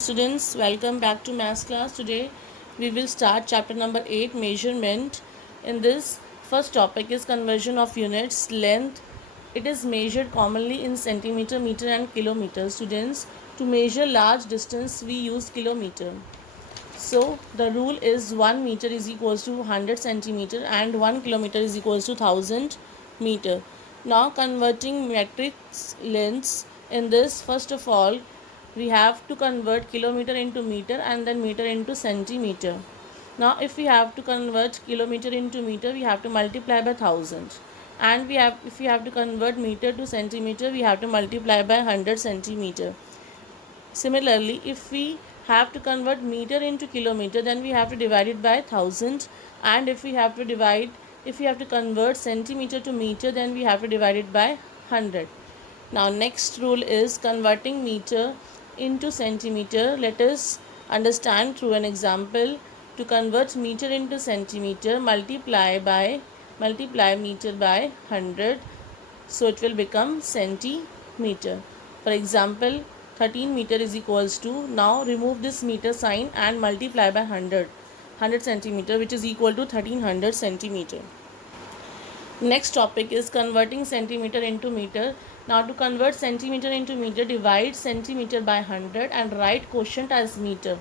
Students, welcome back to maths class. Today we will start chapter number 8, measurement. In this first topic is conversion of units. Length, it is measured commonly in centimeter, meter and kilometer. Students, to measure large distance we use kilometer. So the rule is 1 meter is equals to 100 centimeter and 1 kilometer is equals to 1000 meter. Now converting metric lengths, in this, first of all we have to convert kilometer into meter and then meter into centimeter. Now if we have to convert kilometer into meter, we have to multiply by 1000, and if we have to convert meter to centimeter, we have to multiply by 100 centimeter. Similarly, if we have to convert meter into kilometer, then we have to divide it by 1000, and if we have to convert centimeter to meter, then we have to divide it by 100. Now next rule is converting meter into centimeter. Let us understand through an example. To convert meter into centimeter, multiply meter by 100, so it will become centimeter. For example, 13 meter is equals to, now remove this meter sign and multiply by 100 centimeter, which is equal to 1300 centimeter. Next topic is converting centimeter into meter. Now to convert centimeter into meter, divide centimeter by 100 and write quotient as meter.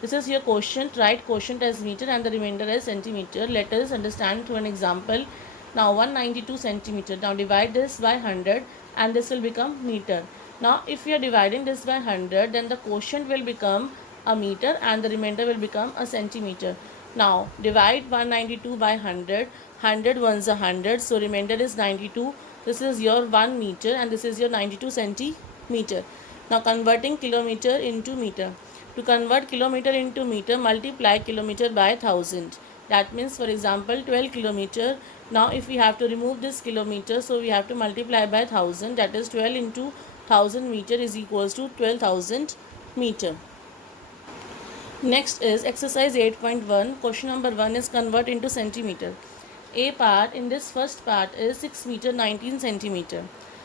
This is your quotient, write quotient as meter and the remainder as centimeter. Let us understand through an example. Now 192 centimeter. Now divide this by 100 and this will become meter. Now if we are dividing this by 100, then the quotient will become a meter and the remainder will become a centimeter. Now divide 192 by 100. 100 ones are 100, so remainder is 92. This is your 1 meter and this is your 92 centimeter. Now converting kilometer into meter. To convert kilometer into meter, multiply kilometer by 1000. That means, for example, 12 kilometer. Now if we have to remove this kilometer, so we have to multiply by 1000. That is 12 into 1000 meter is equals to 12,000 meter. Next is exercise 8.1. Question number 1 is convert into centimeter. A part, in this first part, is 6 meter 19 centimeter.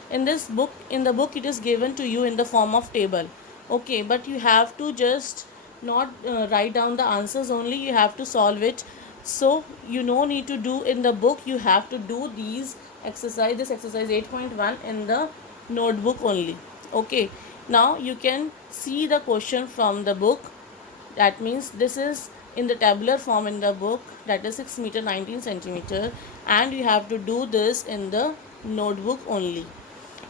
In the book it is given to you in the form of table. Okay, but you have to just not write down the answers only, you have to solve it. So you no need to do in the book, you have to do this exercise 8.1 in the notebook only. Okay, now you can see the question from the book. That means this is in the tabular form in the book, that is 6 meter 19 centimeter, and you have to do this in the notebook only.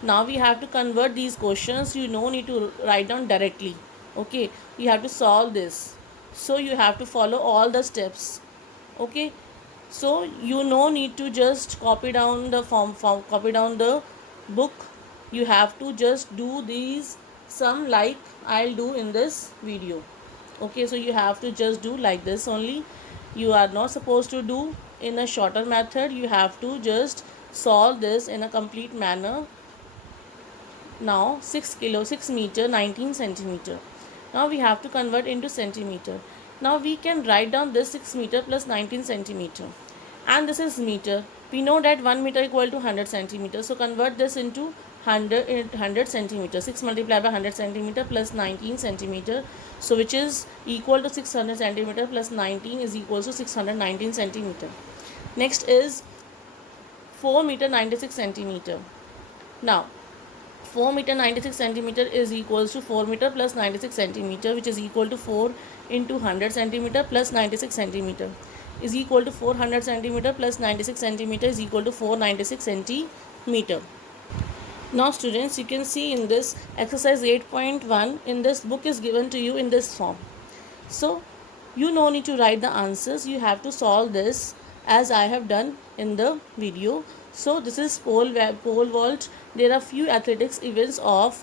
Now we have to convert these questions, you no need to write down directly. Okay, you have to solve this, so you have to follow all the steps. Okay, so you no need to just copy down the copy down the book. You have to just do these sum like I'll do in this video. Okay, so you have to just do like this only. You are not supposed to do in a shorter method, you have to just solve this in a complete manner. Now 6 meter 19 centimeter. Now we have to convert into centimeter. Now we can write down this 6 meter plus 19 centimeter, and this is meter. We know that 1 meter equal to 100 centimeter, so convert this into 100 centimeter. 6 multiplied by 100 centimeter plus 19 centimeter, so which is equal to 600 centimeter plus 19 is equal to 619 centimeter. Next is 4 meter 96 centimeter. Now 4 meter 96 centimeter is equals to 4 meter plus 96 centimeter, which is equal to 4 into 100 centimeter plus 96 centimeter is equal to 400 centimeter plus 96 centimeter is equal to 496 centimeter. Now students, you can see in this exercise 8.1, in this book is given to you in this form. So you no need to write the answers, you have to solve this as I have done in the video. So this is pole vault. There are few athletics events of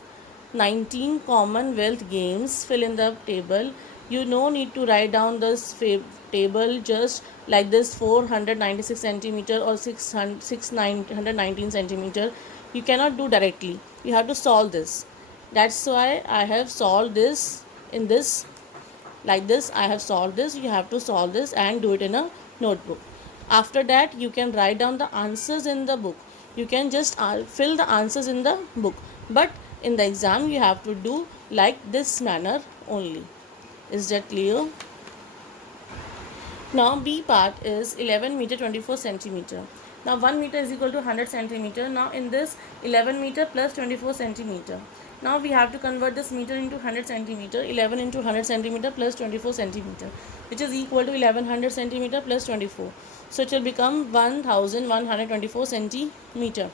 19 Commonwealth Games. Fill in the table. You no need to write down this table just like this 496 centimeter or 619 centimeter. You cannot do directly. You have to solve this. That's why I have solved this in this like this. I have solved this. You have to solve this and do it in a notebook. After that, you can write down the answers in the book. You can just fill the answers in the book, but in the exam you have to do like this manner only. Is that clear? Now B part is 11 meter 24 centimeter. Now 1 meter is equal to 100 centimeter. Now in this 11 meter plus 24 centimeter. Now we have to convert this meter into 100 centimeter. 11 into 100 centimeter plus 24 centimeter, which is equal to 1100 centimeter plus 24. So it will become 1124 centimeter.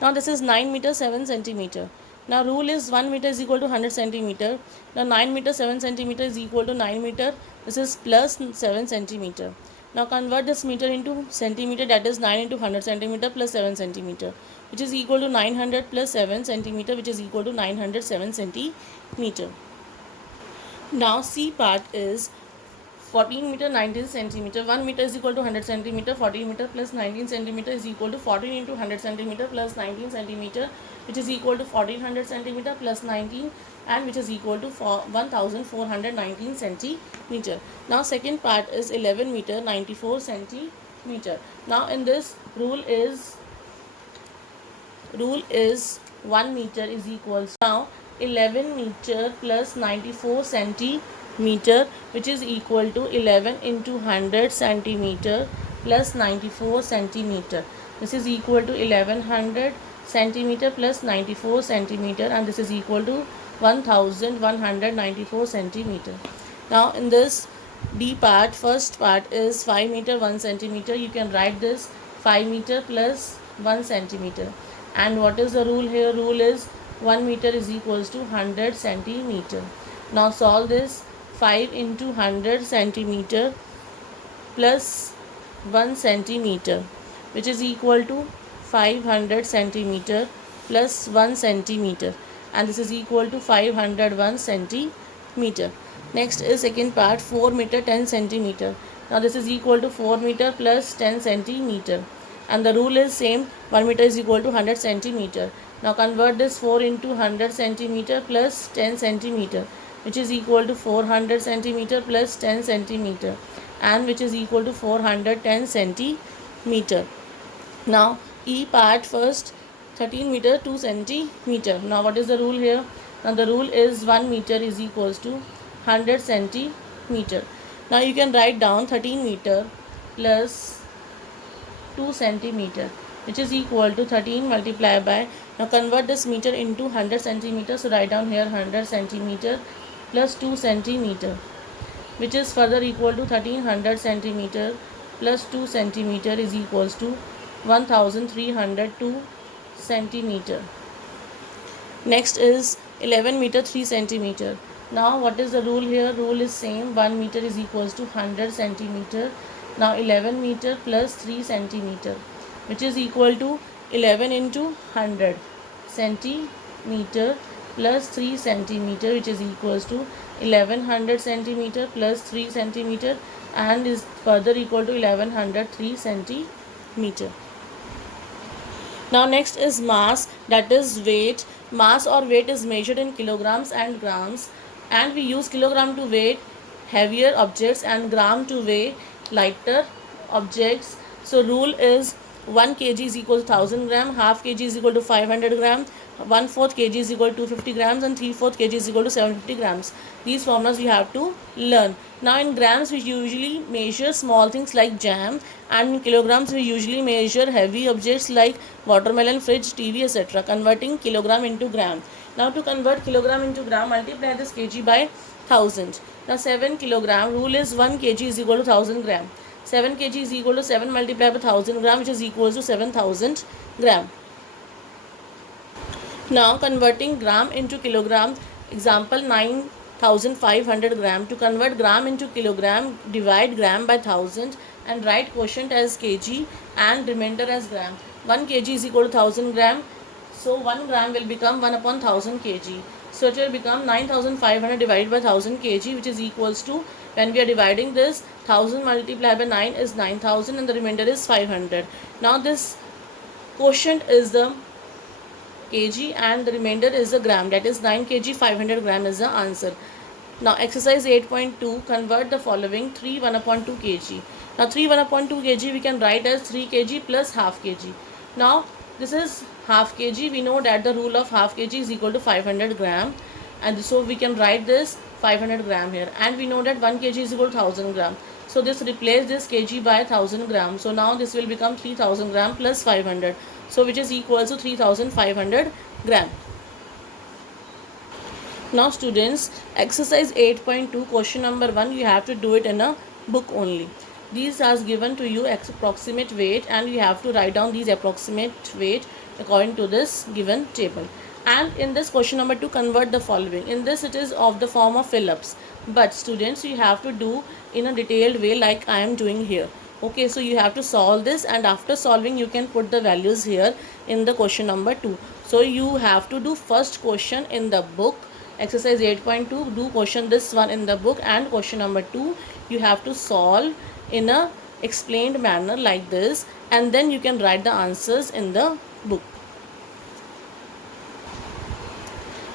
Now this is 9 meter 7 centimeter. Now rule is 1 meter is equal to 100 centimeter. Now 9 meter 7 centimeter is equal to 9 meter. This is plus 7 centimeter. Now convert this meter into centimeter, that is 9 into 100 centimeter plus 7 centimeter, which is equal to 900 plus 7 centimeter, which is equal to 907 centimeter. Now C part is 14 meter 19 centimeter. 1 meter is equal to 100 centimeter. 14 meter plus 19 centimeter is equal to 14 into 100 centimeter plus 19 centimeter, which is equal to 1400 centimeter plus 19, and which is equal to 1419 centimeter. Now second part is 11 meter 94 centimeter. Now in this rule is 1 meter is equals now 11 meter plus 94 centimeter, which is equal to 11 into 100 centimeter plus 94 centimeter. This is equal to 1100 centimeter plus 94 centimeter, and this is equal to 1194 centimeter. Now in this D part, first part is 5 meter 1 centimeter. You can write this 5 meter plus 1 centimeter. And what is the rule here? Rule is 1 meter is equals to 100 centimeter. Now solve this. 5 into 100 centimeter plus 1 centimeter, which is equal to 500 centimeter plus 1 centimeter, and this is equal to 501 centimeter. Next is second part, 4 meter 10 centimeter. Now this is equal to 4 meter plus 10 centimeter, and the rule is same, 1 meter is equal to 100 centimeter. Now convert this 4 into 100 centimeter plus 10 centimeter, which is equal to 400 centimeter plus 10 centimeter, and which is equal to 410 centimeter. Now E part, first 13 meter 2 centimeter. Now what is the rule here? Now the rule is 1 meter is equals to 100 centimeter. Now you can write down 13 meter plus 2 centimeter, which is equal to 13 multiplied by, now convert this meter into 100 centimeter. So write down here 100 centimeter plus 2 centimeter, which is further equal to 1300 centimeter plus 2 centimeter is equals to 1302 centimeter. Next is 11 meter 3 centimeter. Now what is the rule here? Rule is same, 1 meter is equals to 100 centimeter. Now 11 meter plus 3 centimeter, which is equal to 11 into 100 centimeter plus 3 centimeter, which is equals to 1100 centimeter plus 3 centimeter, and is further equal to 1103 centimeter. Now next is mass, that is weight. Mass or weight is measured in kilograms and grams, and we use kilogram to weigh heavier objects and gram to weigh lighter objects. So rule is 1 kg is equal to 1000 gram, half kg is equal to 500 gram, 1/4 kg is equal to 250 grams, and 3/4 kg is equal to 750 grams. These formulas we have to learn. Now in grams we usually measure small things like jam, and in kilograms we usually measure heavy objects like watermelon, fridge, TV, etc. Converting kilogram into gram. Now to convert kilogram into gram, multiply this kg by 1000. Now 7 kilogram, rule is 1 kg is equal to 1000 gram. 7 kg is equal to 7 multiplied by 1000 gram, which is equals to 7000 gram. Now converting gram into kilogram, example 9500 gram. To convert gram into kilogram, divide gram by 1000 and write quotient as kg and remainder as gram. 1 kg is equal to 1000 gram, so 1 gram will become 1 upon 1000 kg. So it will become 9500 divided by 1000 kg, which is equals to, when we are dividing this, 1000 multiplied by 9 is 9000 and the remainder is 500. Now this quotient is the kg and the remainder is the gram, that is 9 kg 500 gram is the answer. Now exercise 8.2, convert the following: 3 1 upon 2 kg. Now 3 1 upon 2 kg we can write as 3 kg plus half kg. Now this is half kg. We know that the rule of half kg is equal to 500 gram, and so we can write this 500 gram here, and we know that 1 kg is equal to 1000 gram. So this replace this kg by 1000 gram. So now this will become 3000 gram plus 500. So which is equal to 3500 gram. Now students, exercise 8.2 question number 1, you have to do it in a book only. These are given to you approximate weight, and you have to write down these approximate weight according to this given table. And in this question number 2, convert the following. In this it is of the form of fill-ups, but students, you have to do in a detailed way like I am doing here. Okay, so you have to solve this, and after solving you can put the values here in the question number 2. So you have to do first question in the book, exercise 8.2, do question this one in the book, and question number 2 you have to solve in a explained manner like this, and then you can write the answers in the book.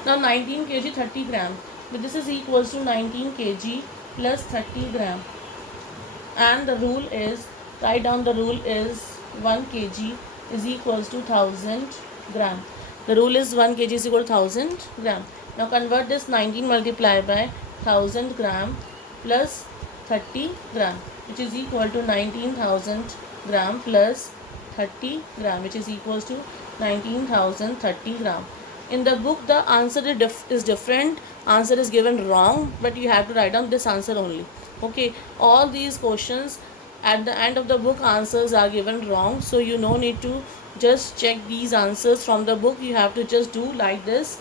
Now 19 kg 30 gram, but this is equals to 19 kg plus 30 gram, and the rule is, write down the rule is 1 kg is equals to 1000 gram. The rule is 1 kg is equal to 1000 gram. Now convert this 19 multiplied by 1000 gram plus 30 gram, which is equal to 19,000 gram plus 30 gram, which is equals to 19,030 gram. In the book the answer is different, answer is given wrong, but you have to write down this answer only. Okay, all these questions at the end of the book answers are given wrong, so you no need to just check these answers from the book. You have to just do like this,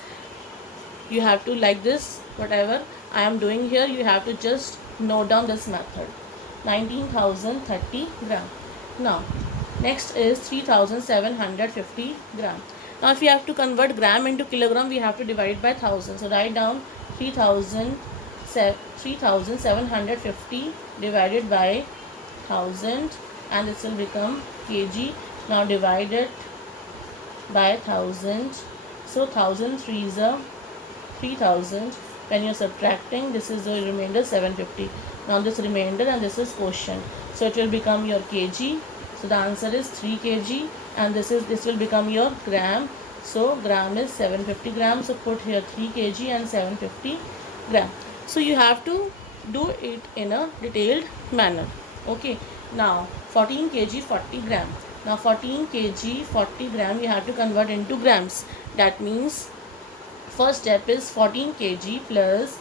you have to like this, whatever I am doing here, you have to just note down this method. 19,030 gram. Now next is 3,750 gram. Now if you have to convert gram into kilogram, we have to divide it by 1000. So write down 3,750 divided by 1000, and this will become kg. Now divide it by 1000. So 1003 is a 3000. When you are subtracting, this is the remainder 750. Now this remainder, and this is quotient, so it will become your kg. So the answer is 3 kg, and this will become your gram. So gram is 750 grams. So put here 3 kg and 750 gram. So you have to do it in a detailed manner. Okay. Now 14 kg 40 gram. Now 14 kg 40 gram you have to convert into grams. That means first step is 14 kg plus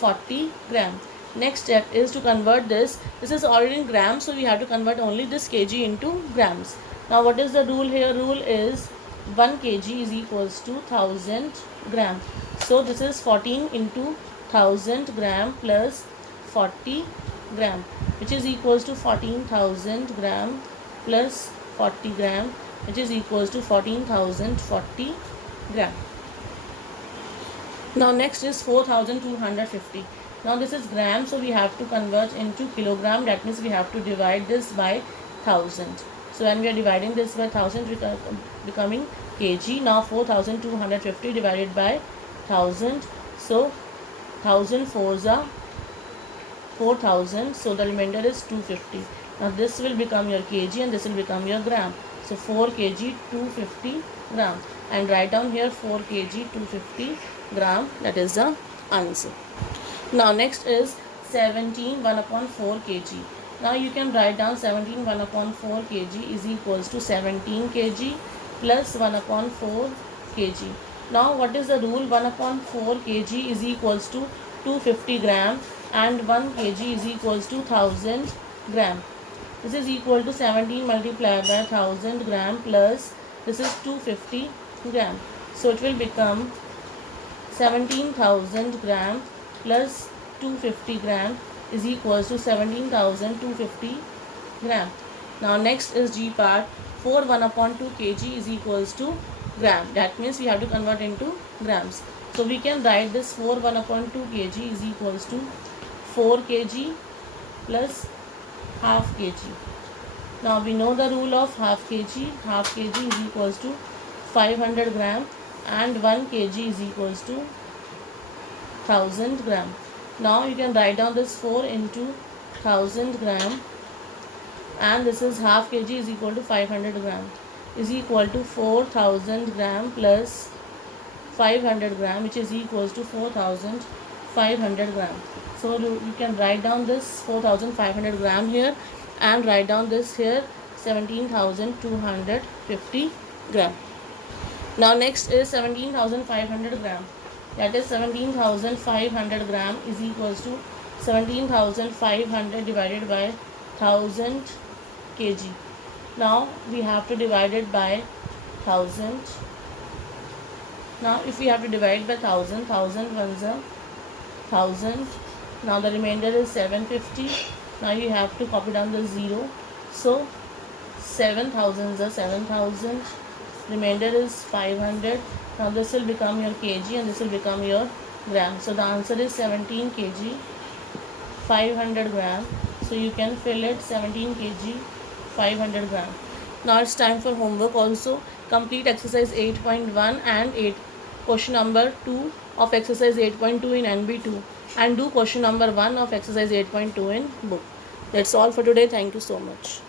40 gram. Next step is to convert this. This is already in grams, so we have to convert only this kg into grams. Now what is the rule here? Rule is 1 kg is equals to 1000 gram. So this is 14 into 1000 gram plus 40 gram, which is equals to 14,000 gram plus 40 gram, which is equals to 14,040 gram. Now next is 4,250. Now this is gram, so we have to convert into kilogram. That means we have to divide this by 1000. So when we are dividing this by 1000, we are becoming kg. Now 4,250 divided by 1000. So 1000 fours are 4,000. So the remainder is 250. Now this will become your kg, and this will become your gram. So 4 kg 250 gram, and write down here 4 kg 250 gram. That is the answer. Now next is 17 1 upon 4 kg. Now you can write down 17 1 upon 4 kg is equals to 17 kg plus 1 upon 4 kg. Now what is the rule? 1 upon 4 kg is equals to 250 gram, and 1 kg is equals to 1000 gram. This is equal to 17 multiplied by 1000 gram plus this is 250 gram. So it will become 17,000 gram plus 250 gram is equals to 17,250 gram. Now next is G part. 4 1 upon 2 kg is equals to gram. That means we have to convert into grams. So we can write this 4 1 upon 2 kg is equals to 4 kg plus half kg. Now we know the rule of half kg. Half kg is equals to 500 gram, and 1 kg is equals to 1000 gram. Now you can write down this 4 into 1000 gram, and this is half kg is equal to 500 gram is equal to 4000 gram plus 500 gram, which is equals to 4000 500 gram. So you can write down this 4500 gram here and write down this here 17,250 gram. Now next is 17,500 gram. That is 17,500 gram is equals to 17,500 divided by 1000 kg. Now we have to divide it by 1000. Now if we have to divide by 1000, 1000 ones are 1000. Now the remainder is 750. Now you have to copy down the 0. So 7,000 is 7,000. Remainder is 500. Now this will become your kg and this will become your gram. So the answer is 17 kg 500 gram. So you can fill it 17 kg 500 gram. Now it's time for homework also. Complete exercise 8.1 and 8 question number 2 of exercise 8.2 in NB2 and do question number 1 of exercise 8.2 in book. That's all for today. Thank you so much.